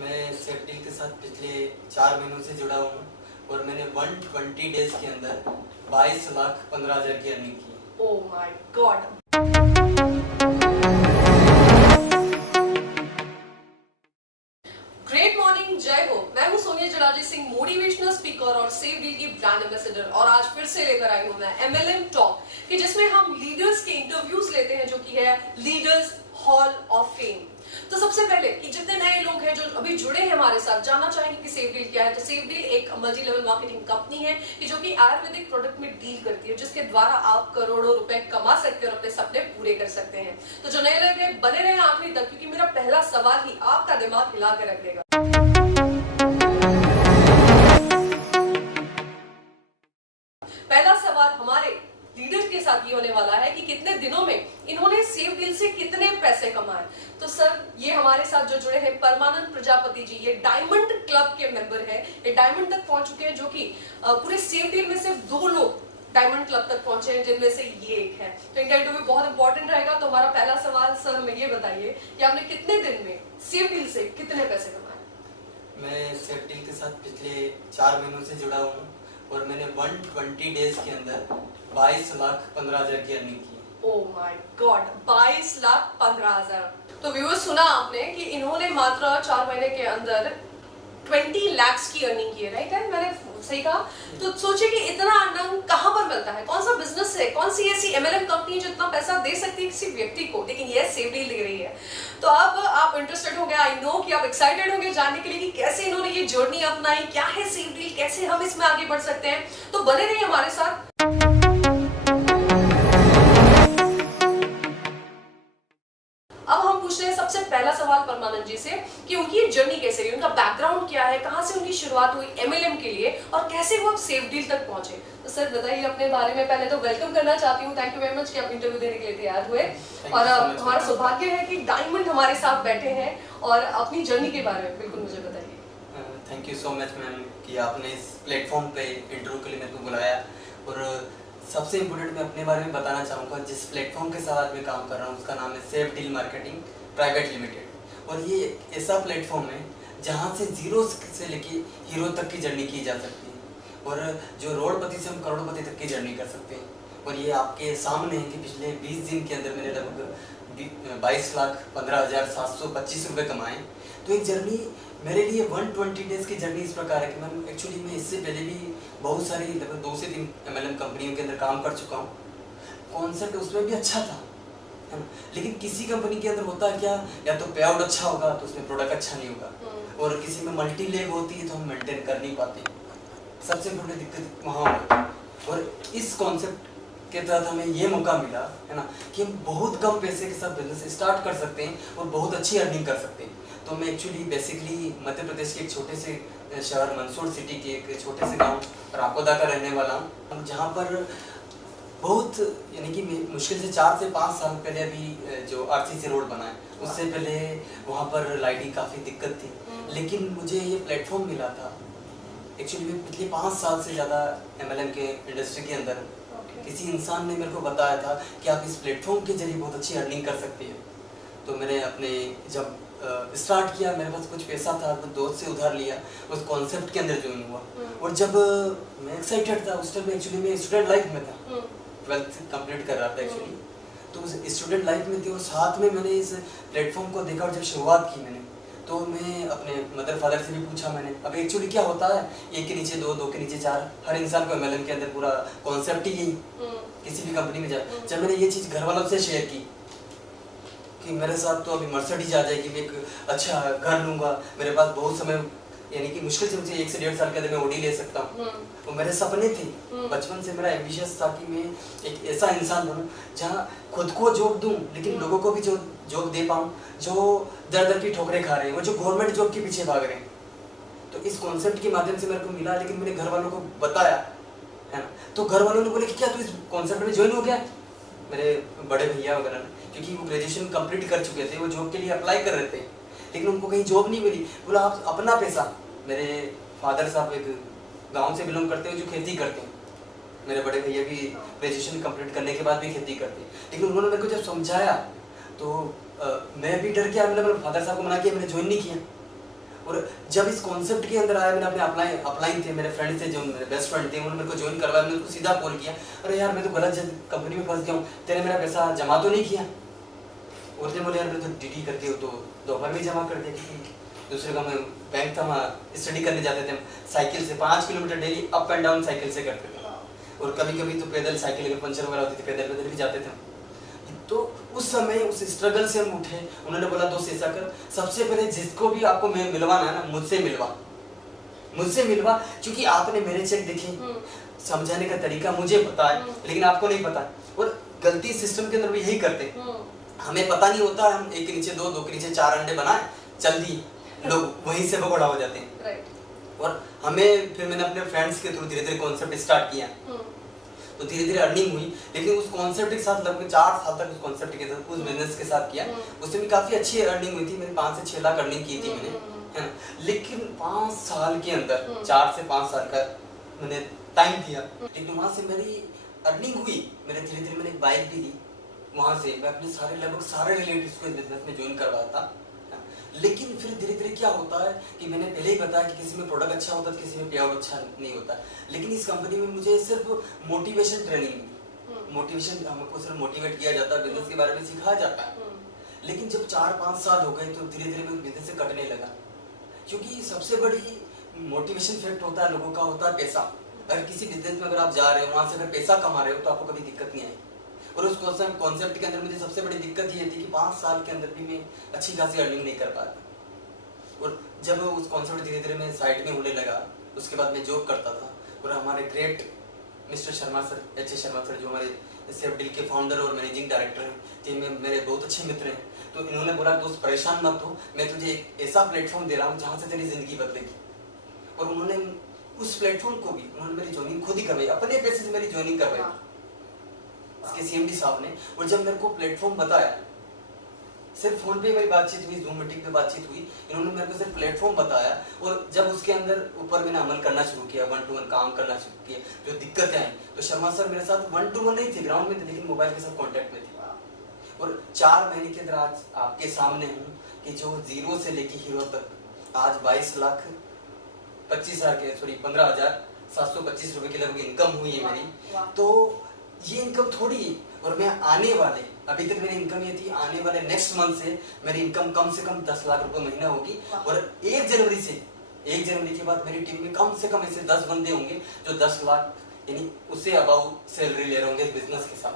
मैं सेफ्टी के साथ पिछले 4 महीनों से जुड़ा हूँ और मैंने 120 डेज के अंदर 22,15,000 की अर्निंग की। Oh my God. Great morning, जय हो। मैं हूं सोनिया जलाजी सिंह, मोटिवेशनल स्पीकर और सेव डील की ब्रांड एम्बेसडर, और आज फिर से लेकर आई हूं मैं MLM टॉक कि जिसमें हम लीडर्स के इंटरव्यूज लेते हैं, जो कि है लीडर्स हॉल ऑफ फेम। तो सबसे पहले कि जितने नए लोग हैं जो अभी जुड़े हैं हमारे साथ, जानना चाहेंगे कि सेव डील क्या है। तो सेव डील एक मल्टी लेवल मार्केटिंग कंपनी है कि जो कि आयुर्वेदिक प्रोडक्ट में डील करती है, जिसके द्वारा आप करोड़ों रुपए कमा सकते हैं और अपने सपने पूरे कर सकते हैं। तो जो नए लोग हैं, बने रहे आखिरी तक, क्योंकि मेरा पहला सवाल ही आपका दिमाग हिला के रख देगा। पहला सवाल हमारे लीडर के साथ ये होने वाला है कि कितने दिनों में इन्होंने सेव डील से कितने पैसे कमाए। तो सर, ये हमारे साथ जो जुड़े हैं परमानंद प्रजापति जी, ये डायमंड क्लब के मेंबर हैं, ये डायमंड तक पहुंच चुके हैं, जो कि पूरे सेव डील में सिर्फ 2 लोग डायमंड क्लब तक पहुंचे हैं, जिनमें से ये एक है। तो इनका इंटरव्यू बहुत इंपॉर्टेंट रहेगा। तो हमारा पहला सवाल, सर हमें ये बताइए कि आपने कितने दिन में सेव डील से कितने पैसे कमाए। मैं सेफ्टी के साथ पिछले 4 महीनों से जुड़ा हूँ और मैंने 120 डेज के अंदर 22,15,000 की अर्निंग की। Oh my God, 22,15,000। तो व्यूअर्स, सुना आपने कि इन्होंने मात्र 4 महीने के अंदर 20 लाख की अर्निंग की है, राइट है? मैंने सही कहा? तो सोचिए कि इतना अर्निंग कहां पर मिलता है, कौन सा बिजनेस है, कौन सी ऐसी MLM कंपनी है जो इतना पैसा दे सकती है किसी व्यक्ति को, लेकिन ये सेव डील दे रही है। तो अब आप इंटरेस्टेड होंगे, आई नो कि आप एक्साइटेड होंगे जानने के लिए कि कैसे इन्होंने ये जर्नी अपनाई, क्या है सेव डील, कैसे हम इसमें आगे बढ़ सकते हैं। तो बने रहिए हमारे साथ। अब हम पूछते हैं सबसे पहला सवाल परमानंद जी से कि उनकी जर्नी कैसे रही, उनका बैकग्राउंड क्या है, कहां से उनकी शुरुआत हुई MLM के लिए और कैसे वो सेव डील तक पहुंचे। तो सर बताइए अपने बारे में। पहले तो वेलकम करना चाहती हूँ, थैंक यू वेरी मच कि आप इंटरव्यू देने के लिए तैयार हुए। और हमारा सौभाग्य है कि डायमंड हमारे साथ बैठे हैं और अपनी जर्नी के बारे में बिल्कुल मुझे बताइए। Thank you so much ma'am कि आपने इस प्लेटफॉर्म पे इंटरव्यू के लिए मेरे को बुलाया। और सबसे इम्पोर्टेंट मैं अपने बारे में बताना चाहूँगा, जिस प्लेटफॉर्म के साथ मैं काम कर रहा हूँ उसका नाम है save deal marketing private limited. और ये ऐसा प्लेटफॉर्म है जहाँ से जीरो से लेके हीरो तक की जर्नी की जा सकती है, और जो रोडपति से हम करोड़पति तक की जर्नी कर सकते हैं। और ये आपके सामने है कि पिछले 20 दिन के अंदर मैंने लगभग 22,15,725 रुपये कमाए। तो एक जर्नी मेरे लिए 120 डेज की जर्नी इस प्रकार है कि मैम एक्चुअली मैं इससे पहले भी बहुत सारी लगभग 2 से 3 MLM कंपनियों के अंदर काम कर चुका हूँ। कॉन्सेप्ट उसमें भी अच्छा था, है ना, लेकिन किसी कंपनी के अंदर होता है क्या, या तो पे आउट अच्छा होगा तो उसमें प्रोडक्ट अच्छा नहीं होगा, और किसी में मल्टी लेग होती है तो हम मेंटेन कर नहीं पाते। सबसे बड़ी दिक्कत वहाँ होती है। और इस कॉन्सेप्ट के तहत हमें ये मौका मिला, है ना, कि हम बहुत कम पैसे के साथ बिजनेस स्टार्ट कर सकते हैं और बहुत अच्छी अर्निंग कर सकते हैं। तो मैं एक्चुअली बेसिकली मध्य प्रदेश के एक छोटे से शहर मंदसौर सिटी के एक छोटे से गांव राकोदा का रहने वाला हूँ, जहाँ पर बहुत यानी कि मुश्किल से 4 से 5 साल पहले अभी जो RCC रोड बना है, उससे पहले वहाँ पर लाइटिंग काफ़ी दिक्कत थी। लेकिन मुझे ये प्लेटफॉर्म मिला था। एक्चुअली मैं पिछले 5 साल से ज़्यादा MLM के इंडस्ट्री के अंदर किसी इंसान ने मेरे को बताया था कि आप इस प्लेटफॉर्म के जरिए बहुत अच्छी अर्निंग कर सकते हैं। तो मैंने अपने जब स्टार्ट किया, मेरे पास कुछ पैसा था, तो दोस्त से उधार लिया, उस कॉन्सेप्ट के अंदर ज्वाइन हुआ। और जब मैं एक्साइटेड था, उस टाइम एक्चुअली मैं स्टूडेंट लाइफ में था, 12th कंप्लीट कर रहा था एक्चुअली। तो उस स्टूडेंट लाइफ में थी और साथ में मैंने इस प्लेटफॉर्म को देखा। और जब शुरुआत की मैंने, तो मैं अपने मदर फादर से भी पूछा मैंने। अब एक्चुअली क्या होता है, 1 के नीचे 2, 2 के नीचे 4, हर इंसान को MLM के अंदर पूरा कॉन्सेप्ट ही यही, किसी भी कंपनी में जाए। जब मैंने ये चीज़ घर वालों से शेयर की कि मेरे साथ तो अभी मर्सिडीज आ जाएगी, मैं एक अच्छा घर लूँगा, मेरे पास बहुत समय, यानी कि मुश्किल से मुझे 1 से 1.5 साल के अंदर मैं ऑडी ले सकता हूँ। वो मेरे सपने थे। बचपन से मेरा एम्बिशियस था कि मैं एक ऐसा इंसान बनूं जहाँ खुद को जॉब दूं, लेकिन लोगों को भी जॉब दे पाऊं, जो दर दर की ठोकरें खा रहे हैं, वो जो गवर्नमेंट जॉब के पीछे भाग रहे हैं। तो इस कॉन्सेप्ट के माध्यम से मेरे को मिला, लेकिन मैंने घर वालों को बताया, है ना। तो घर वालों ने बोले कि क्या तू इस कॉन्सेप्ट में ज्वाइन हो गया, मेरे बड़े भैया वगैरह ने, क्योंकि वो ग्रेजुएशन कंप्लीट कर चुके थे, वो जॉब के लिए अप्लाई कर रहे थे, लेकिन उनको कहीं जॉब नहीं मिली। बोला आप अपना पैसा, मेरे फादर साहब एक गांव से बिलोंग करते हैं जो खेती करते हैं, मेरे बड़े भैया भी ग्रेजुएशन कंप्लीट करने के बाद भी खेती करते हैं, लेकिन उन्होंने मेरे को जब समझाया तो मैं भी डर गया। मैंने फादर साहब को मना किया, मैंने ज्वाइन नहीं किया। और जब इस कॉन्सेप्ट के अंदर आया, मैंने अपने अपलाइन थे, मेरे फ्रेंड थे, जो मेरे बेस्ट फ्रेंड थे, उन्होंने मेरे को ज्वाइन करवाया। मैंने उनको सीधा कॉल किया, अरे यार मैं तो गलत कंपनी में फंस गया हूँ, तेरे मेरा पैसा जमा तो नहीं किया? और बोले यार मैं तो डीडी करते हो तो दोपहर में जमा कर दे, क्योंकि दूसरे का मैं बैंक था, वहाँ स्टडी करने जाते थे हम, साइकिल से 5 kilometre daily up and down cycle से करते थे, और कभी कभी तो पैदल, साइकिल अगर पंचर वगैरह होती थी पैदल भी जाते थे। तो उस समय उस स्ट्रगल से हम उठे। उन्होंने बोला दोस्त ऐसा कर, सबसे पहले जिसको भी आपको मिलवाना है ना, मुझसे मिलवा, क्योंकि आपने मेरे चेक देखे, समझाने का तरीका मुझे पता है, लेकिन आपको नहीं पता। और गलती सिस्टम के अंदर भी यही करते, हमें पता नहीं होता, हम एक के नीचे दो के नीचे 4 अंडे बनाए, जल्दी लोग वहीं से भगोड़ा हो जाते हैं। और हमें फिर मैंने अपने फ्रेंड्स के थ्रू धीरे धीरे कॉन्सेप्ट स्टार्ट किया, तो धीरे धीरे अर्निंग हुई। लेकिन उस कॉन्सेप्ट के साथ लगभग 4 साल तक उस कॉन्सेप्ट के साथ, उस बिजनेस के साथ किया, उसमें भी काफी अच्छी अर्निंग हुई थी। मैंने 5 से 6 लाख अर्निंग की थी मैंने, है ना। लेकिन 5 साल के अंदर 4 से 5 साल का मैंने टाइम दिया, लेकिन वहां से मेरी अर्निंग हुई। मैंने धीरे धीरे मैंने एक बाइक भी ली, वहां से मैं अपने लगभग सारे रिलेटिव्स को इस बिजनेस में ज्वाइन करवाया था। लेकिन फिर धीरे धीरे क्या होता है कि मैंने पहले ही बताया कि किसी में प्रोडक्ट अच्छा होता है, किसी में पे आउट अच्छा नहीं होता। लेकिन इस कंपनी में मुझे सिर्फ मोटिवेशन ट्रेनिंग मिली, मोटिवेशन, हमको सिर्फ मोटिवेट किया जाता है, बिजनेस के बारे में सिखाया जाता है। लेकिन जब 4-5 साल हो गए तो धीरे धीरे मैं बिजनेस से कटने लगा, क्योंकि सबसे बड़ी मोटिवेशन फैक्ट होता है लोगों का, होता है पैसा। अगर किसी बिजनेस में अगर आप जा रहे हो, वहां से अगर पैसा कमा रहे हो तो आपको कभी दिक्कत नहीं आएगी। और उस कॉन्सेप्ट के अंदर मुझे सबसे बड़ी दिक्कत ये थी कि 5 साल के अंदर भी मैं अच्छी खासी अर्निंग नहीं कर पाता। और जब उस कॉन्सेप्ट धीरे धीरे मैं साइड में होने लगा, उसके बाद मैं जॉब करता था। और हमारे great mister Sharma sir, H Sharma sir, जो हमारे सेफ डील के फाउंडर और मैनेजिंग डायरेक्टर हैं, ये मेरे बहुत अच्छे मित्र हैं। तो इन्होंने बोला दोस्त परेशान मत हो, मैं तुझे एक ऐसा प्लेटफॉर्म दे रहा हूँ जहाँ से तेरी जिंदगी बदलेगी। और उन्होंने उस प्लेटफॉर्म को भी, उन्होंने मेरी ज्वाइनिंग खुद ही करवाई, अपने पैसे से मेरी ज्वाइनिंग करवाई इसके सीएमडी साहब ने। और जब मेरे को प्लेटफॉर्म बताया, सिर्फ फोन पे मेरी बातचीत हुई, जूम मीटिंग पे बातचीत हुई, इन्होंने मेरे को सिर्फ प्लेटफॉर्म बताया। और जब उसके अंदर ऊपर मैंने अमल करना शुरू किया, 1-to-1 काम करना शुरू किया, जो दिक्कतें आई, तो शर्मा सर मेरे साथ 1-to-1 नहीं थे, ग्राउंड में थे, लेकिन मोबाइल के साथ कॉन्टेक्ट में थे। और 4 महीने के अंदर आज आपके सामने हूँ कि जो 0 से लेके हीरो तक आज 15,725 रुपए की लगभग इनकम हुई है मेरी। तो ये इनकम थोड़ी, और मैं आने वाले, अभी तक मेरी इनकम ये थी, आने वाले नेक्स्ट मंथ से मेरी इनकम कम से कम 10 लाख रुपए महीना होगी। और 1 जनवरी के बाद मेरी टीम में कम से कम ऐसे 10 बंदे होंगे जो 10 लाख यानी उससे अबाउ सैलरी ले रहे होंगे इस बिजनेस के साथ।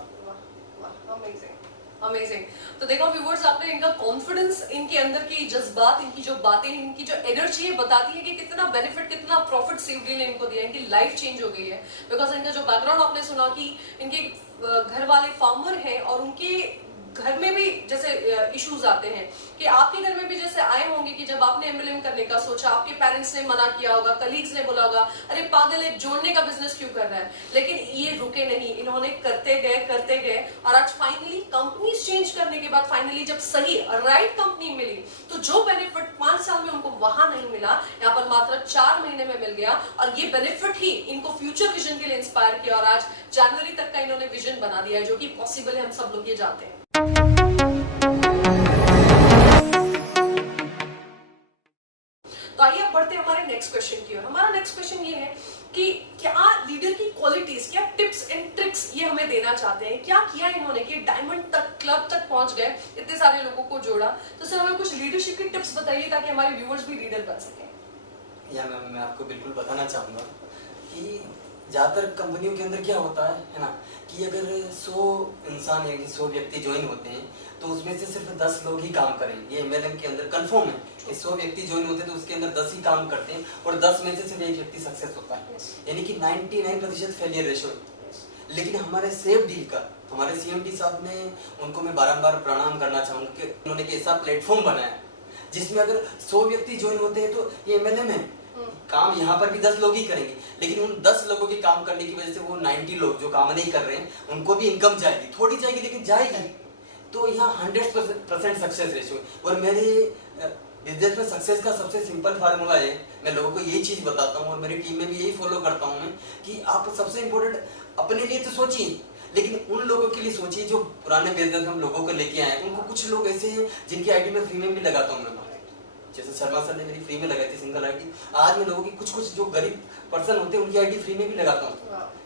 अमेजिंग। तो देखो व्यूअर्स, आपने इनका कॉन्फिडेंस, इनके अंदर की जज्बात, इनकी जो बातें, इनकी जो एनर्जी है, बताती है कि कितना बेनिफिट, कितना प्रॉफिट सेफ डील ने इनको दिया, इनकी लाइफ चेंज हो गई है। बिकॉज इनका जो बैकग्राउंड आपने सुना कि इनके घर वाले फार्मर हैं, और उनके घर में भी जैसे इश्यूज आते हैं कि आपके घर में भी जैसे आए होंगे कि जब आपने एमएलएम करने का सोचा, आपके पेरेंट्स ने मना किया होगा, कलीग्स ने बोला होगा अरे पागल है, जोड़ने का बिजनेस क्यों कर रहा है। लेकिन ये रुके नहीं, इन्होंने करते गए और आज फाइनली कंपनी चेंज करने के बाद फाइनली जब सही राइट कंपनी मिली, तो जो बेनिफिट 5 साल में उनको वहां नहीं मिला, यहाँ पर मात्र 4 महीने में मिल गया। और ये बेनिफिट ही इनको फ्यूचर विजन के लिए इंस्पायर किया, और आज जनवरी तक का इन्होंने विजन बना दिया है, जो कि पॉसिबल है, हम सब लोग ये जानते हैं। तो आइए अब बढ़ते हैं हमारे नेक्स्ट क्वेश्चन की ओर। हमारा नेक्स्ट क्वेश्चन ये है कि क्या लीडर की क्वालिटीज, क्या टिप्स एंड ट्रिक्स ये हमें देना चाहते हैं, क्या किया इन्होंने कि डायमंड तक, क्लब तक पहुंच गए, इतने सारे लोगों को जोड़ा। तो सर हमें कुछ लीडरशिप की टिप्स बताइए ताकि हमारे व्यूअर्स भी लीडर बन सकें। या मैं आपको बिल्कुल बताना चाहूँगा कि ज़्यादातर कंपनियों के अंदर क्या होता है ना, कि अगर 100 इंसान या 100 व्यक्ति ज्वाइन होते हैं तो उसमें से सिर्फ 10 लोग ही काम करेंगे। ये एमएलएम के अंदर कंफर्म है कि 100 व्यक्ति ज्वाइन होते हैं तो उसके अंदर 10 ही काम करते हैं, और 10 में से सिर्फ 1 व्यक्ति सक्सेस होता है, यानी कि 99% फेलियर रेशो है। लेकिन हमारे सेफ डील का, हमारे सीएमडी साहब ने, उनको मैं बारंबार प्रणाम करना चाहूँगा कि उन्होंने एक ऐसा प्लेटफॉर्म बनाया जिसमें अगर 100 व्यक्ति ज्वाइन होते हैं तो ये एमएलएम है, काम यहाँ पर भी 10 लोग ही करेंगे, लेकिन उन 10 लोगों के काम करने की वजह से वो 90 लोग जो काम नहीं कर रहे हैं उनको भी इनकम जाएगी, थोड़ी जाएगी लेकिन जाएगी। तो यहाँ 100% सक्सेस रेशियो। और मेरे बिजनेस में सक्सेस का सबसे सिंपल फार्मूला है, मैं लोगों को यही चीज बताता हूँ और मेरी टीम में भी यही फॉलो करता हूँ मैं, कि आप सबसे इम्पोर्टेंट अपने लिए तो सोचिए, लेकिन उन लोगों के लिए सोचिए जो पुराने बिजनेस में हम लोगों को लेके आए। उनको कुछ लोग ऐसे हैं जिनकी आईडी में फ्री में भी लगाता हूँ मैं, जैसे शर्मा सर ने मेरी फ्री में लगाई थी सिंगल आईडी, आज मैं लोगों की कुछ जो गरीब पर्सन होते हैं उनकी आईडी फ्री में भी लगाता हूँ,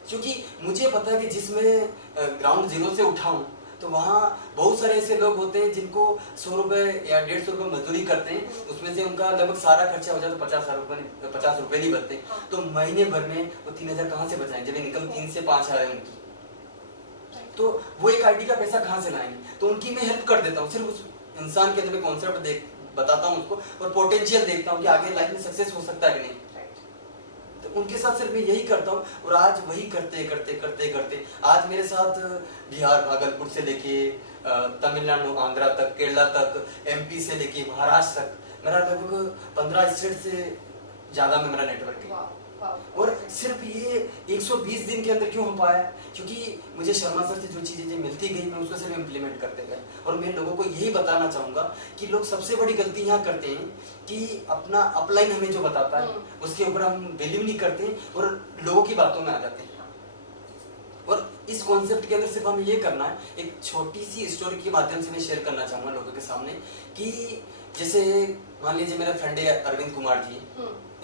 क्योंकि मुझे पता है कि जिसमें ग्राउंड जीरो से उठा हूँ तो वहाँ बहुत सारे ऐसे लोग होते हैं जिनको 100 रुपए या 150 रुपए मजदूरी करते हैं, उसमें से उनका लगभग सारा खर्चा हो जाता है, 50 रुपए नहीं बचते, तो महीने भर में वो 3000 कहाँ से बचाएं जब इनकम 3 से 5 है उनकी, तो वो एक आईडी का पैसा कहाँ से लाएंगे। तो उनकी मैं हेल्प कर देता हूँ, सिर्फ उस इंसान के अंदर में कॉन्सेप्ट बताता हूँ उसको और पोटेंशियल देखता हूँ कि आगे लाइफ में सक्सेस हो सकता है कि नहीं, तो उनके साथ सिर्फ मैं यही करता हूँ। और आज वही करते करते करते करते आज मेरे साथ बिहार भागलपुर से लेके तमिलनाडु आंध्रा तक, केरला तक, एमपी से लेके महाराष्ट्र तक मेरा लगभग 15 स्टेट से ज्यादा में मेरा नेटवर्क है। और सिर्फ ये 120 दिन के अंदर क्यों हो पाया, क्योंकि मुझे शर्मा सर से जो चीजें मिलती गई मैं उसको सिर्फ इम्प्लीमेंट करते गए। और मैं लोगों को यही बताना चाहूंगा कि लोग सबसे बड़ी गलती यहाँ करते हैं कि अपना अपलाइन हमें जो बताता है उसके ऊपर हम बिलीव नहीं करते और लोगों की बातों में आ जाते हैं। और इस कॉन्सेप्ट के अंदर सिर्फ हमें ये करना है, एक छोटी सी स्टोरी के माध्यम से मैं शेयर करना चाहूंगा लोगों के सामने कि जैसे मान लीजिए मेरा फ्रेंड है अरविंद कुमार जी,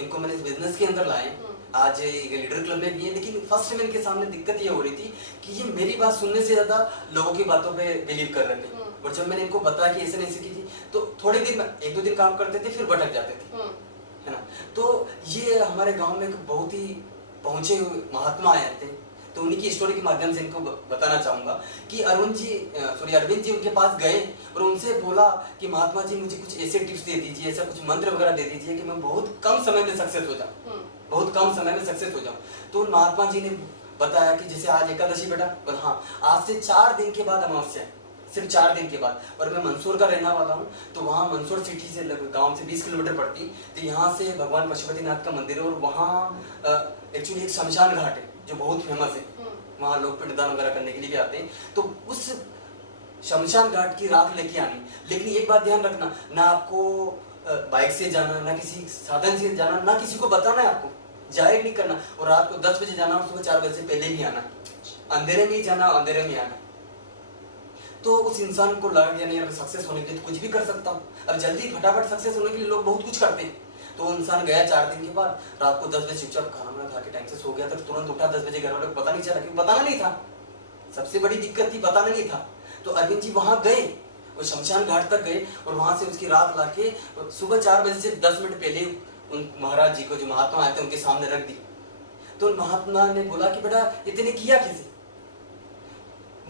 इनको मैंने इस बिजनेस के अंदर लाए, आज ये लीडर क्लब में भी है, लेकिन फर्स्ट में इनके सामने दिक्कत ये हो रही थी कि ये मेरी बात सुनने से ज्यादा लोगों की बातों पे बिलीव कर रहे थे। और जब मैंने इनको बताया कि ऐसे नहीं सीखी थी तो थोड़े दिन 1-2 दिन काम करते थे फिर भटक जाते थे, है ना। तो ये हमारे गांव में एक बहुत ही पहुंचे हुए महात्मा आए थे, तो उन्हीं की स्टोरी के माध्यम से इनको बताना चाहूंगा कि अरविंद जी उनके पास गए और उनसे बोला कि महात्मा जी मुझे कुछ ऐसे टिप्स दे दीजिए, ऐसा कुछ मंत्र वगैरह दे दीजिए कि मैं बहुत कम समय में सक्सेस हो जाऊं, बहुत कम समय में सक्सेस हो जाऊं। तो महात्मा जी ने बताया कि जैसे आज एकादशी बेटा, पर हाँ आज से 4 दिन के बाद अमावस्या है, सिर्फ 4 दिन के बाद, और मैं मंसूर का रहने वाला हूँ, तो वहाँ मंसूर सिटी से गांव से 20 किलोमीटर पड़ती, तो यहाँ से भगवान पशुपतिनाथ का मंदिर है और वहाँ एक्चुअली एक शमशान घाट है जो बहुत फेमस है, वहाँ लोग पिंडदान वगैरह करने के लिए भी आते हैं। तो उस शमशान घाट की राख लेके आनी, लेकिन एक बात ध्यान रखना, ना आपको बाइक से जाना, ना किसी साधन से जाना, ना किसी को बताना है, आपको जाहिर नहीं करना, और रात को 10 बजे जाना और सुबह 4 बजे से पहले ही आना, अंधेरे में ही जाना, अंधेरे में आना। तो उस इंसान को लगा या नहीं अगर सक्सेस होने के लिए तो कुछ भी कर सकता हूँ, अब जल्दी फटाफट सक्सेस होने के लिए लोग बहुत कुछ करते हैं। तो इंसान गया 4 दिन के बाद, रात को 10 बजे चुपचाप खाना वाना खा के टाइम से सो गया, तो तुरंत उठा 10 बजे, घर वालों को पता नहीं चला, क्योंकि बताना नहीं था, सबसे बड़ी दिक्कत थी बताना नहीं था। तो अरविंद जी वहां गए, वो शमशान घाट तक गए और वहां से उसकी रात लाके सुबह 4 बजे से 10 मिनट पहले उन महाराज जी को, जो महात्मा आए थे, उनके सामने रख दी। तो महात्मा ने बोला कि बेटा इतने किया कैसे,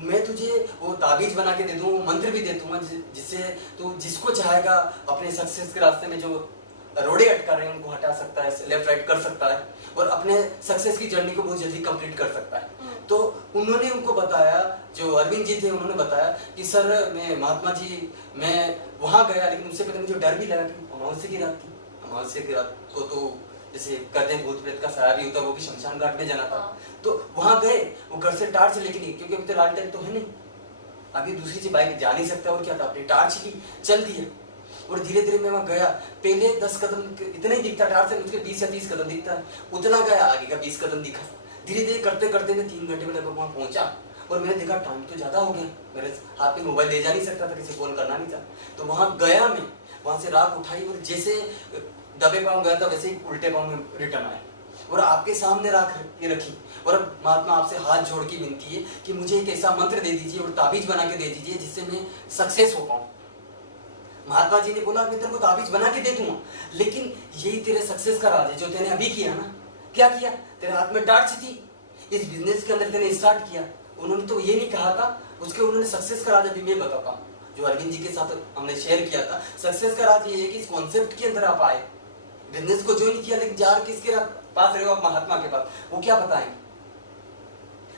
मैं तुझे वो ताबीज बना के दे दूँ, मंत्र भी दे दूंगा, जिससे तू जिसको चाहेगा अपने सक्सेस के रास्ते में जो रोड़े अटका रहे हैं उनको हटा सकता है, लेफ्ट राइट कर सकता है और अपने सक्सेस की जर्नी को बहुत जल्दी कंप्लीट कर सकता है। तो उन्होंने उनको बताया, जो अरविंद जी थे उन्होंने बताया कि सर मैं महात्मा जी मैं वहां गया, लेकिन उससे पहले मुझे डर भी लगा कि अमावस्या की रात थी, अमावस्या की रात को तो जैसे कहते हैं भूत प्रेत का साया भी होता है, वो भी शमशान घाट में जाना था। तो वहां गए, वो घर से टार्च लेके नहीं, क्योंकि अभी तो लाल टाइम तो है नहीं, अभी दूसरी चीज बाइक जा नहीं सकता, और क्या था, अपनी टार्च ली, चल दिया। और धीरे धीरे मैं वहां गया, पहले 10 कदम इतना ही दिखता, टार्च से मुझे 20 या 30 कदम दिखता है, उतना गया, आगे का 20 कदम दिखा। धीरे धीरे करते करते मैं 3 घंटे में लगभग वहां पहुंचा और मैंने देखा टाइम तो ज्यादा हो गया, मेरे हाथ में मोबाइल ले जा नहीं सकता था, किसी फोन करना नहीं था। तो वहां गया, मैं वहां से राख उठाई और जैसे दबे पाँव गया था वैसे ही उल्टे पाँव में रिटर्न आया और आपके सामने राख के रखी। और अब महात्मा आपसे हाथ जोड़ के विनती है कि मुझे एक ऐसा मंत्र दे दीजिए और ताबीज बना के दे दीजिए जिससे मैं सक्सेस हो पाऊं। महात्मा जी ने बोला मैं तेरे को ताबीज बना के दे दूंगा, लेकिन यही तेरे सक्सेस का राज है जो तूने अभी किया ना। क्या किया, तेरे हाथ में टार्च थी, इस बिजनेस के अंदर तूने स्टार्ट किया। उन्होंने तो ये नहीं कहा था, उसके उन्होंने सक्सेस का राज अभी मैं बताता हूँ, जो अरविंद जी के साथ हमने शेयर किया था। सक्सेस का राज ये है कि इस कॉन्सेप्ट के अंदर आप आए, बिजनेस को ज्वाइन किया, लेकिन जार किसके पास रहे हो आप, महात्मा के पास, वो क्या बताएंगे।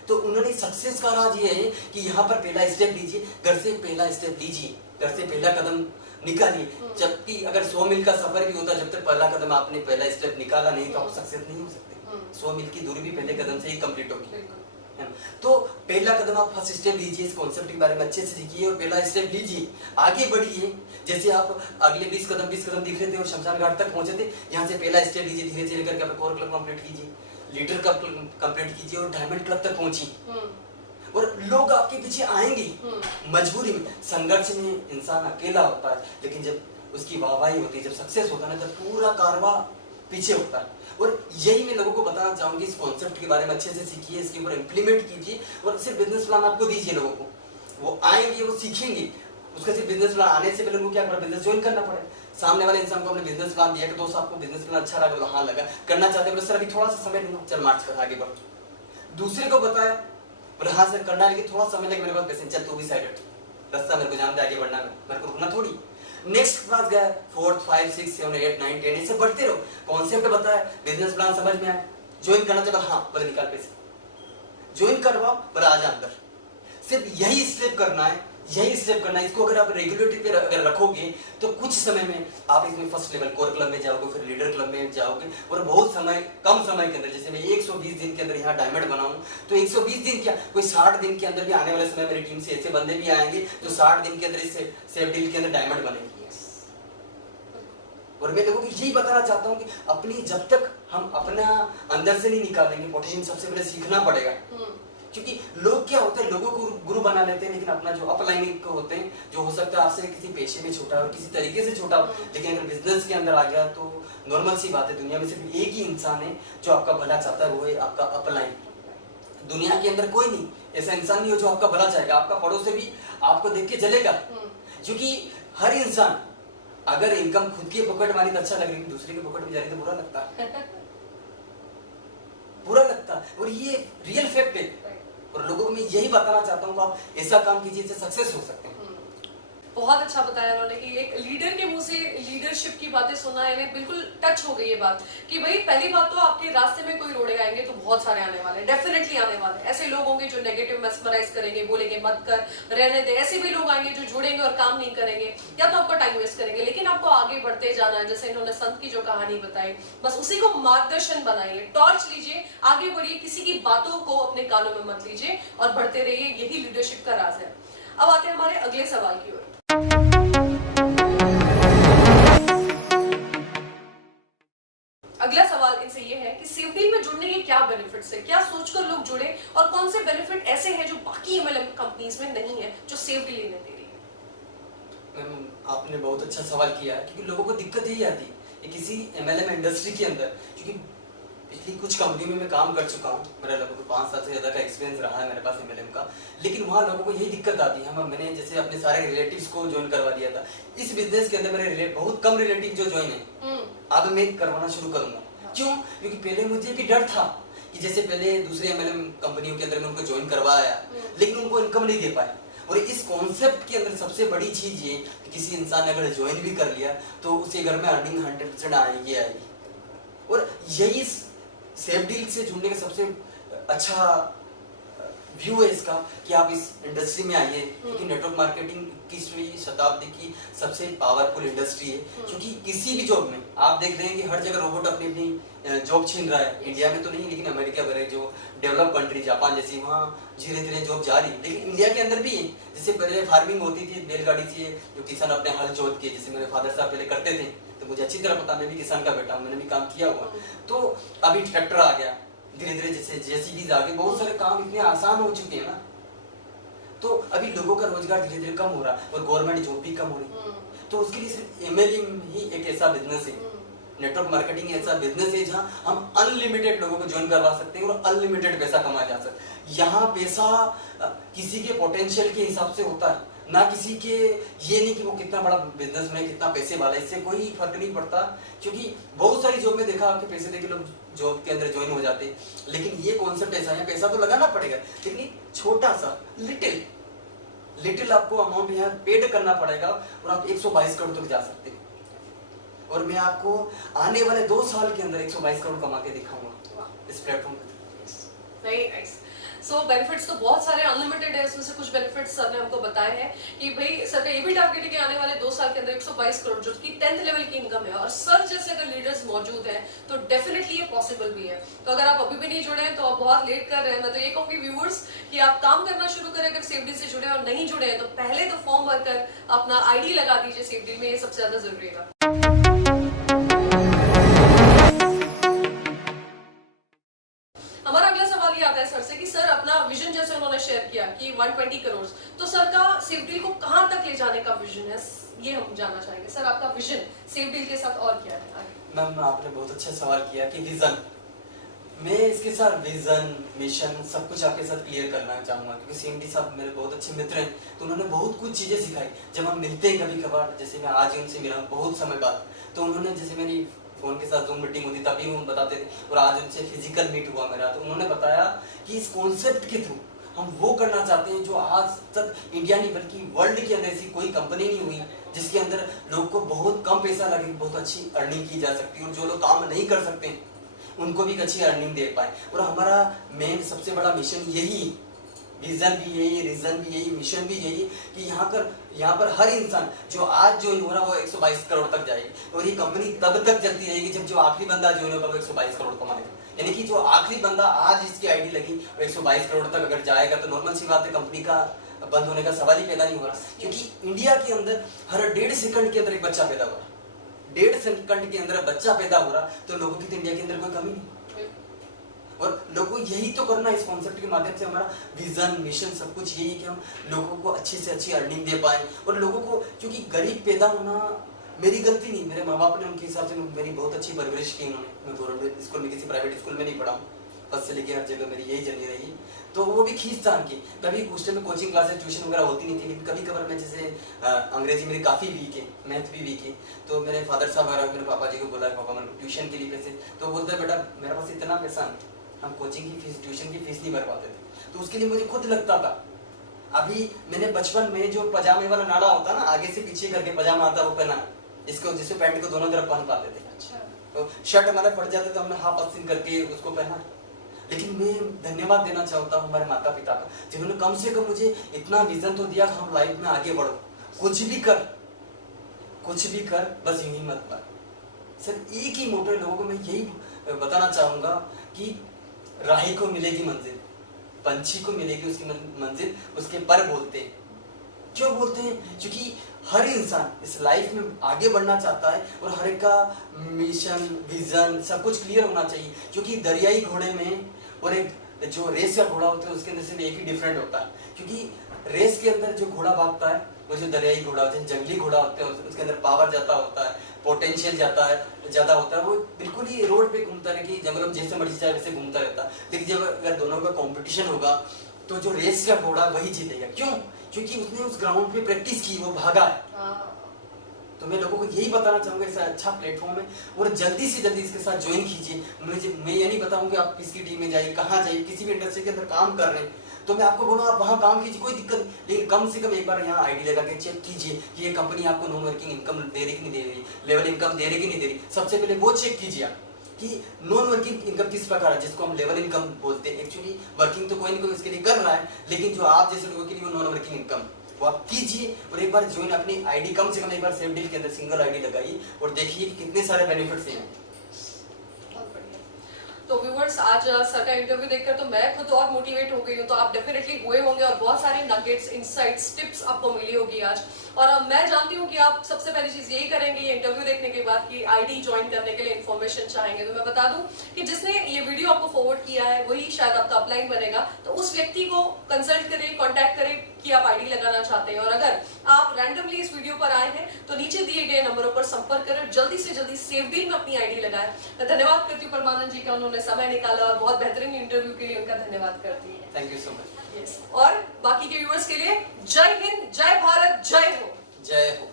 तो उन्होंने सक्सेस का राज ये है कि यहाँ पर पहला स्टेप लीजिए, घर से पहला स्टेप लीजिए, घर से पहला कदम निकालिए। जबकि अगर 100 मील का सफर भी होता, जब तक पहला कदम आपने पहला स्टेप निकाला नहीं तो आप सक्सेस नहीं हो सकते। 100 मील की दूरी भी पहले कदम से ही कंप्लीट होगी, है ना। तो पहला कदम आप फर्स्ट स्टेप लीजिए, इस कॉन्सेप्ट के बारे में अच्छे से सीखिए और पहला स्टेप लीजिए, आगे बढ़िए। जैसे आप अगले 20 कदम दिख रहे थे और शमशान घाट तक पहुंचे थे, यहाँ से पहला स्टेप लीजिए, धीरे धीरे करके आप कोर क्लब कंप्लीट कीजिए, लीडर कप कंप्लीट कीजिए और डायमंड क्लब तक पहुंचिए। और लोग आपके पीछे आएंगे, मजबूरी में, संघर्ष में इंसान अकेला होता है, लेकिन जब उसकी वाहवाही होती है, जब सक्सेस होता है ना, तब पूरा कारवा पीछे होता है। और यही मैं लोगों को बताना चाहूंगी, इस कॉन्सेप्ट के बारे में अच्छे से सीखिए, इसके ऊपर इम्प्लीमेंट कीजिए और सिर्फ बिजनेस प्लान आपको दीजिए लोगों को, वो आएंगे, वो सीखेंगे। उसका सिर्फ बिजनेस प्लान आने से पहले उनको क्या करना, बिजनेस ज्वाइन करना पड़ेगा। सामने वाले इंसान को अपने बिजनेस प्लान दिया कि दोस्त आपको बिजनेस प्लान अच्छा लगा, तो हाँ लगा, करना चाहते हैं, सर अभी थोड़ा सा समय दूंगा, चल मार्च कर आगे बढ़। दूसरे को बताया, बोले हाँ सर करना है, लेकिन थोड़ा समय लगे, मेरे पास पैसे, चल तू भी साइड हट, रास्ता मेरे को जानते आगे बढ़ना है, मेरे को रुकना थोड़ी। नेक्स्ट क्लास गया, 4th 5 6 7 8 9 10 ऐसे बढ़ते रहो। कॉन्सेप्ट बताया, बिजनेस प्लान समझ में आया, ज्वाइन करना चाहता, हाँ बोले निकाल पैसे, ज्वाइन करवाओ, बोले आजा अंदर। सिर्फ यही स्टेप करना है, यही स्टेप करना है। इसको अगर आप रेगुलेटरी पे अगर रखोगे तो कुछ समय में आप इसमें फर्स्ट लेवल कोर क्लब में जाओगे, फिर लीडर क्लब में जाओगे, और बहुत समय, कम समय के अंदर, जैसे मैं 120 दिन के अंदर यहाँ डायमंड बनाऊं, तो 120 दिन क्या, कोई 60 दिन के अंदर भी आने वाले समय मेरी टीम से ऐसे बंदे भी आएंगे जो 60 दिन के अंदर इस सेफ डील के अंदर डायमंड बनेंगे। और मैं लोगों को यही बताना चाहता हूँ कि अपनी, जब तक हम अपना अंदर से नहीं निकालेंगे पोटेंशियल, सबसे पहले सीखना पड़ेगा। क्योंकि लोग क्या होते हैं, लोगों को गुरु बना लेते हैं, लेकिन अपना जो अपलाइनिंग होते हैं, जो हो सकता है आपसे किसी पेशे में छोटा हो, किसी तरीके से छोटा हो, लेकिन अगर बिजनेस के अंदर आ गया तो नॉर्मल सी बात है, दुनिया में सिर्फ एक ही इंसान है जो आपका भला चाहता है, वो है आपका अपलाइन। दुनिया के अंदर कोई नहीं ऐसा इंसान नहीं हो जो आपका भला चाहेगा। आपका पड़ोसी भी आपको देख के जलेगा, क्योंकि हर इंसान, अगर इनकम खुद की पॉकेट मारी तो अच्छा लग रही है, दूसरे की पॉकेट में जा रही तो बुरा लगता है, बुरा लगता है। और ये रियल फैक्ट है, और लोगों को मैं यही बताना चाहता हूँ, आप ऐसा काम कीजिए जिससे सक्सेस हो सकते हैं। बहुत अच्छा बताया उन्होंने कि एक लीडर के मुंह से लीडरशिप की बातें सुना है, बिल्कुल टच हो गई ये बात कि भाई पहली बात तो आपके रास्ते में कोई रोड़े आएंगे तो बहुत सारे आने वाले हैं, डेफिनेटली आने वाले हैं। ऐसे लोग होंगे जो नेगेटिव मेस्मराइज करेंगे, बोलेंगे मत कर, रहने दे। ऐसे भी लोग आएंगे जो जुड़ेंगे और काम नहीं करेंगे, या तो आपका टाइम वेस्ट करेंगे, लेकिन आपको आगे बढ़ते जाना है। जैसे इन्होंने संत की जो कहानी बताई, बस उसी को मार्गदर्शन बनाइए, टॉर्च लीजिए, आगे बढ़िए, किसी की बातों को अपने कानों में मत लीजिए और बढ़ते रहिए। यही लीडरशिप का राज है। अब आते हैं हमारे अगले सवाल की ओर। अगला सवाल इनसे ये है कि सेफ डील में जुड़ने के क्या बेनिफिट्स है, क्या सोचकर लोग जुड़े, और कौन से बेनिफिट ऐसे हैं जो बाकी एमएलएम कंपनीज में नहीं है, जो सेफ डील इन्हें दे रही है। मैम आपने बहुत अच्छा सवाल किया है, क्योंकि लोगों को दिक्कत यही आती है किसी एमएलएम इंडस्ट्री के अंदर, क्योंकि पिछली कुछ कंपनी में मैं काम कर चुका हूँ, मेरा लगभग 5 साल से ज़्यादा का एक्सपीरियंस रहा है मेरे पास एमएलएम का, लेकिन वहाँ लोगों को यही दिक्कत आती है। मैंने जैसे अपने सारे रिलेटिव्स को ज्वाइन करवा दिया था, इस बिजनेस के अंदर मेरे बहुत कम रिलेटिव जो ज्वाइन है, अब मैं करवाना शुरू करूंगा। क्यों? क्योंकि पहले मुझे भी डर था कि जैसे पहले दूसरे एमएलएम कंपनियों के अंदर मैं उनको ज्वाइन करवाया, लेकिन उनको इनकम नहीं दे पाया। और इस कॉन्सेप्ट के अंदर सबसे बड़ी चीज ये कि किसी इंसान ने अगर ज्वाइन भी कर लिया तो उसके घर में अर्निंग 100% आएगी। और यही सेफ डील से जुड़ने का सबसे अच्छा व्यू है इसका कि आप इस इंडस्ट्री में आइए, क्योंकि नेटवर्क मार्केटिंग 21वीं शताब्दी की सबसे पावरफुल इंडस्ट्री है। क्योंकि किसी भी जॉब में आप देख रहे हैं कि हर जगह रोबोट अपनी अपनी जॉब छीन रहा है। इंडिया में तो नहीं, लेकिन अमेरिका वगैरह जो डेवलप कंट्री, जापान जैसी, वहाँ धीरे धीरे जॉब जा रही है। लेकिन इंडिया के अंदर भी है, जैसे पहले फार्मिंग होती थी बैलगाड़ी से, जो किसान अपने हल जोत के, जैसे मेरे फादर साहब पहले करते थे, तो मुझे अच्छी तरह पता, मैं भी किसान का बेटा हूँ, मैंने भी काम किया हुआ। तो अभी ट्रैक्टर आ गया, धीरे धीरे जैसे जेसीबी आ गए, बहुत सारे काम इतने आसान हो चुके हैं ना, तो अभी लोगों का रोजगार धीरे धीरे कम हो रहा है और गवर्नमेंट जॉब भी कम हो रही है। तो उसके लिए सिर्फ एमएलएम ही एक ऐसा बिजनेस है, नेटवर्क मार्केटिंग ऐसा बिजनेस है जहां हम अनलिमिटेड लोगों को ज्वाइन करवा सकते हैं और अनलिमिटेड पैसा कमाया जा सकता है। यहाँ पैसा किसी के पोटेंशियल के हिसाब से होता है, ना किसी के, ये नहीं कि वो कितना बड़ा बिजनेस में कितना पैसे वाला है, इससे कोई फर्क नहीं पड़ता। क्योंकि बहुत सारी जॉब में देखा आपके पैसे देके लोग जॉब के अंदर ज्वाइन हो जाते, लेकिन ये कॉन्सेप्ट ऐसा है, पैसा तो लगाना पड़ेगा, लेकिन छोटा सा लिटिल आपको अमाउंट यहाँ पेड करना पड़ेगा और आप 122 करोड़ तक जा सकते हैं। और मैं आपको आने वाले 2 साल के अंदर 122 करोड़ कमा के दिखाऊंगा इस प्लेटफॉर्म पे। Very nice. सो बेनिफिट्स तो बहुत सारे अनलिमिटेड है, उसमें से कुछ बेनिफिट्स सर ने हमको बताए हैं कि भाई सर का ये भी टारगेट है कि आने वाले 2 साल के अंदर 122 करोड़ जो कि 10th लेवल की इनकम है, और सर जैसे अगर लीडर्स मौजूद हैं तो डेफिनेटली ये पॉसिबल भी है। तो अगर आप अभी भी नहीं जुड़े हैं तो आप बहुत लेट कर रहे हैं। मैं तो ये कहूँगी व्यूअर्स कि आप काम करना शुरू करें, अगर सेफ डील से जुड़े और नहीं जुड़े हैं तो पहले तो फॉर्म भरकर अपना आईडी लगा दीजिए सेफ डील में, ये सबसे ज्यादा जरूरी है। हमारा अगला सवाल ये आता है सर से कि सर अपना विजन जैसे उन्होंने शेयर किया कि 120 करोड़, तो सर का सेफ डील को कहां तक ले जाने का विजन है, ये हम जानना चाहेंगे। सर आपका विजन सेफ डील के साथ और क्या है आगे? मैम आपने बहुत अच्छा सवाल किया कि विजन, मैं इसके साथ विजन मिशन सब कुछ आपके साथ क्लियर करना चाहूँगा, क्योंकि सीएमडी साहब मेरे बहुत अच्छे मित्र हैं, तो उन्होंने बहुत कुछ चीज़ें सिखाई। जब हम मिलते हैं कभी कभार, जैसे मैं आज ही उनसे मिला हूँ बहुत समय बाद, तो उन्होंने जैसे मेरी फ़ोन के साथ जूम मीटिंग होती तभी वो बताते थे, और आज उनसे फिजिकल मीट हुआ मेरा, तो उन्होंने बताया कि इस कॉन्सेप्ट के थ्रू हम वो करना चाहते हैं जो आज तक इंडिया नहीं बल्कि वर्ल्ड के अंदर ऐसी कोई कंपनी नहीं हुई जिसके अंदर लोग को बहुत कम पैसा लगे बहुत अच्छी अर्निंग की जा सकती है, और जो लोग काम नहीं कर सकते उनको भी एक अच्छी अर्निंग दे पाए। और हमारा मेन सबसे बड़ा मिशन यही, विजन भी यही, रीजन भी यही, मिशन भी यही कि यहाँ पर हर इंसान जो आज ज्वाइन हो रहा है वो 122 करोड़ तक जाएगी, और ये कंपनी तब तक चलती रहेगी जब जो आखिरी बंदा ज्वाइन होगा वो 122 करोड़ कमाएगा। यानी कि जो आखिरी बंदा आज इसकी आईडी लगी वो 122 करोड़ तक अगर जाएगा तो नॉर्मल सी बात है, कंपनी का बंद होने का सवाल ही पैदा नहीं हो रहा, क्योंकि इंडिया के अंदर हर 1.5 सेकंड के अंदर एक बच्चा पैदा हो रहा है। 1.5 सेकंड के अंदर बच्चा पैदा हो रहा, तो लोगों की तो इंडिया के अंदर कोई कमी नहीं, और लोगों को यही तो करना है। इस कॉन्सेप्ट के माध्यम से हमारा विजन मिशन सब कुछ यही है कि हम लोगों को अच्छी से अच्छी अर्निंग दे पाए, और लोगों को, क्योंकि गरीब पैदा होना मेरी गलती नहीं, मेरे माँ बाप ने उनके हिसाब से मेरी बहुत अच्छी परवरिश की उन्होंने। मैं गवर्नमेंट स्कूल में किसी प्राइवेट स्कूल में नहीं पढ़ा हूँ, फर्स्ट से लेकर हर जगह मेरी यही जर्नी रही, तो वो भी खींचतान की। कभी हॉस्टल में कोचिंग क्लासेस ट्यूशन वगैरह होती नहीं थी, लेकिन कभी कभार मैं जैसे अंग्रेजी मेरी काफ़ी वीक है, मैथ भी वीक है, तो मेरे फादर साहब वगैरह मेरे पापा जी को बोला पापा मैंने ट्यूशन के लिए पैसे, तो बोलते हैं बेटा मेरे पास इतना पैसा नहीं, हम कोचिंग की फीस ट्यूशन की फीस नहीं भर पाते थे, तो उसके लिए मुझे खुद लगता था। अभी मैंने बचपन में जो पजामे वाला नाड़ा होता है ना, आगे से पीछे करके पजामा आता है वो पहना, इसको जिससे पैंट को दोनों तरफ पहन पाते थे। अच्छा। तो शर्ट हमारा पड़ जाता तो हमने हाफ आस्तीन करके उसको पहना। लेकिन मैं धन्यवाद देना चाहता हूँ हमारे माता पिता का, जिन्होंने कम से कम मुझे इतना विजन तो दिया कि हम लाइफ में आगे बढ़ो, कुछ भी कर बस यूं ही मत कर। सर एक ही मोटो लोगों को मैं यही बताना चाहूंगा कि राही को मिलेगी मंजिल, पंछी को मिलेगी उसकी मंजिल, उसके पर बोलते हैं। क्यों बोलते हैं? क्योंकि हर इंसान इस लाइफ में आगे बढ़ना चाहता है, और हर एक का मिशन विजन सब कुछ क्लियर होना चाहिए, क्योंकि दरियाई घोड़े में और एक जो रेस का घोड़ा होता है उसके अंदर सिर्फ एक ही डिफरेंट होता है, क्योंकि रेस के अंदर जो घोड़ा भागता है वो जो दरियाई घोड़ा होता है, जंगली घोड़ा होता है, उसके अंदर पावर जाता होता है, पोटेंशियल ज़्यादा होता है, वो बिल्कुल ही रोड पे घूमता है कि जंगलों में जैसे मर्जी चाहे वैसे घूमता रहता है। लेकिन जब अगर दोनों का कॉम्पिटिशन होगा तो जो रेस का घोड़ा वही जीतेगा। क्यों? क्योंकि उसने उस ग्राउंड पे प्रैक्टिस की, वो भागा है। तो मैं लोगों को यही बताना चाहूँगा, ऐसा अच्छा प्लेटफॉर्म है और जल्दी से जल्दी इसके साथ ज्वाइन कीजिए। मैं ये नहीं बताऊँ कि आप किसकी टीम में जाइए, कहाँ जाइए, किसी भी इंडस्ट्री के अंदर काम कर रहे हैं तो मैं आपको बोलूँ आप वहाँ काम कीजिए, कोई दिक्कत नहीं, लेकिन कम से कम एक बार यहाँ आईडी लगा के चेक कीजिए कि ये कंपनी आपको नॉन वर्किंग इनकम दे रही कि नहीं दे रही, लेवल इनकम दे रही कि नहीं दे रही। सबसे पहले वो चेक कीजिए आप कि नॉन वर्किंग इनकम किस प्रकार है, जिसको हम लेवल इनकम बोलते हैं। एक्चुअली वर्किंग तो कोई ना कोई इसके लिए कर रहा है, लेकिन जो आप जैसे लोगों के लिए वो नॉन वर्किंग इनकम वो आप कीजिए, और एक बार ज्वाइन अपनी आईडी कम से कम एक बार सेफ डील के अंदर सिंगल आईडी लगाइए और देखिए कि कितने सारे बेनिफिट्स हैं। तो व्यूअर्स आज सर का इंटरव्यू देखकर तो मैं खुद और मोटिवेट हो गई हूँ, तो आप डेफिनेटली हुए होंगे और बहुत सारे नगेट्स, इनसाइट्स, टिप्स आपको मिली होगी आज। और मैं जानती हूँ कि आप सबसे पहली चीज यही करेंगे ये इंटरव्यू देखने के बाद कि आईडी ज्वाइन करने के लिए इन्फॉर्मेशन चाहेंगे। तो मैं बता दूं कि जिसने ये वीडियो आपको फॉरवर्ड किया है वही शायद आपका अपलाइन बनेगा, तो उस व्यक्ति को कंसल्ट करें, कॉन्टैक्ट करें कि आप आईडी लगाना चाहते हैं। और अगर आप रैंडमली इस वीडियो पर आए हैं तो नीचे दिए गए नंबरों पर संपर्क करें, जल्दी से जल्दी सेफ डील में अपनी आईडी लगाएं। मैं धन्यवाद करती हूँ परमानंद जी का, उन्होंने समय निकाला और बहुत बेहतरीन इंटरव्यू के लिए उनका धन्यवाद करती है। Thank you so much. Yes, और बाकी के व्यूअर्स के लिए जय हिंद, जय भारत, जय हो। जय हो।